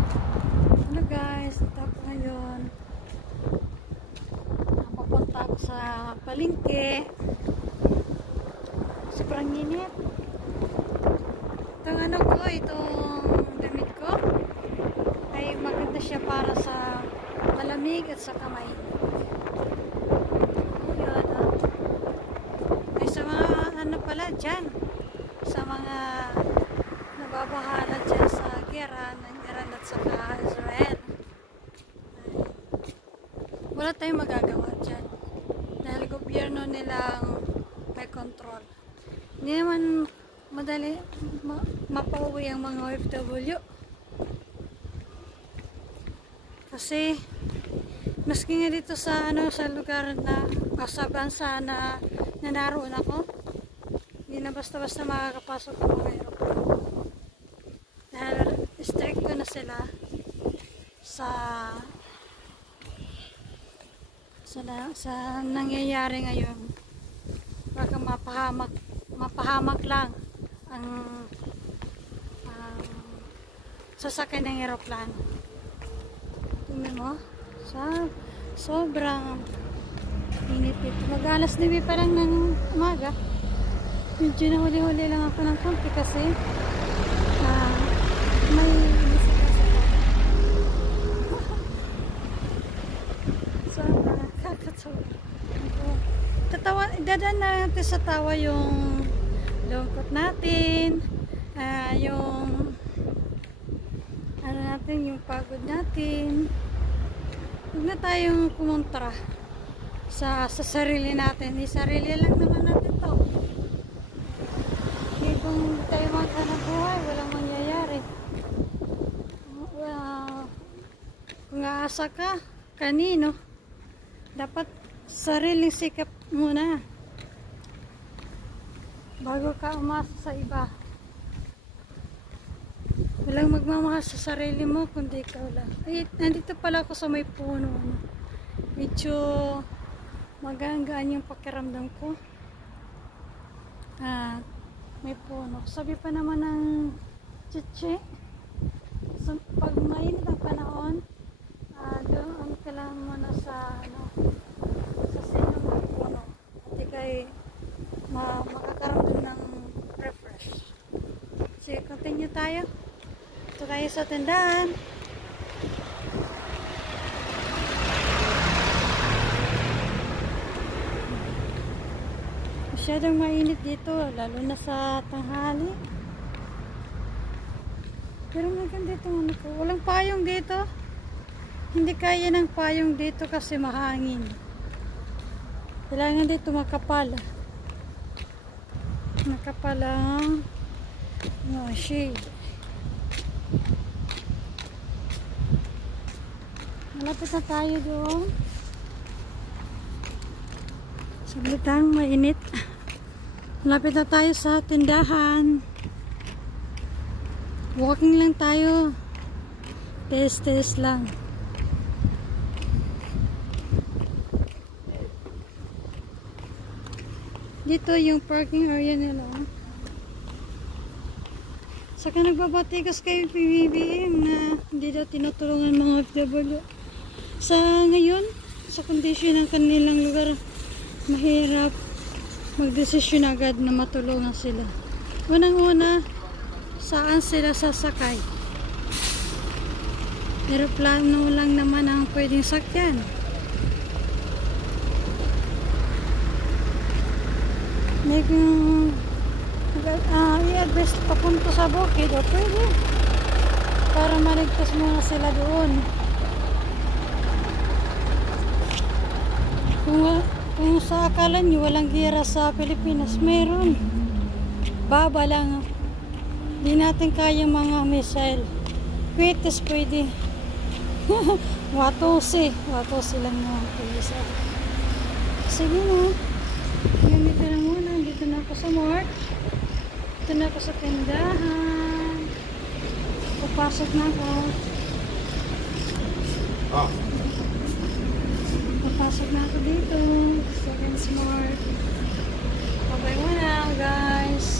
Hello guys, ito ako ngayon. Papunta ako sa palengke. Sobrang init. Itong ano ko, itong damit ko ay maganda siya para sa malamig at sa kamay. Ay sa mga ano pala dyan, sa mga nababahala dyan sa gera ng Iran at saka Israel. Wala tayong magagawa dyan dahil gobyerno nilang may control. Hindi naman madali mapauwi ang mga OFW kasi maski nga dito sa ano, sa lugar na sa bansa na naroon ako, hindi na basta-basta makakapasok ang mga aeroplano dahil stricto na sila sa nangyayari ngayon. Baka mapahamak lang ang sasakay ng aeroplano. Tingnan mo, sobrang init ito. Mag-alas 9 pa lang ng umaga. Medyo na huli-huli lang ako ng konti kasi may dadaan na natin sa tawa yung lungkot natin, yung ano natin, yung pagod natin. Huwag na tayong kumontra sa sarili natin. Sarili lang naman natin to. Kung tayo maghanap buhay, walang mangyayari. Kung aasa ka, kanino? Dapat sariling sikap muna bago ka umasa sa iba. Walang magmamahal sa sarili mo kundi ikaw lang. Ay, nandito pala ako sa may puno. Medyo magaan-gaan yung pakiramdam ko. May puno. Sabi pa naman ng chiche, so, pag mainit ang panahon, doon ka lang muna sa sa seno ng puno. At ikay makakaramdam ng refresh. Sige, continue tayo. Ito tayo sa tindahan. Masyadong mainit dito, lalo na sa tanghali. Pero maganda dito, ano ko. Walang payong dito. Hindi kaya ng payong dito kasi mahangin. Kailangan dito makapal. Nakapal ang shade. Malapit na tayo doon. Saglit lang, mainit. Malapit na tayo sa tindahan. Walking lang tayo. Test lang. Dito yung parking area nila. Saka nagbabatigas kayo PBBM na hindi daw tinutulungan mga OFW. Sa ngayon, sa kondisyon ng kanilang lugar, mahirap magdesisyon agad na matulungan sila. Unang-una, saan sila sasakay? Aeroplano lang naman ang pwedeng sakyan. May i-advise papunto sa bukid o pwede para maligtas muna sila doon. Kung sa akala nyo walang gera sa Pilipinas, meron. Baba lang. Di natin kaya mga missile. Kwetes pwede. Watose lang naman pwede sa. Sige na. Ganito na muna. Dito na ako sa mart. Dito na ako sa tindahan. Papasok na ako. Papasok na ako dito. Second smart. Bye-bye muna guys.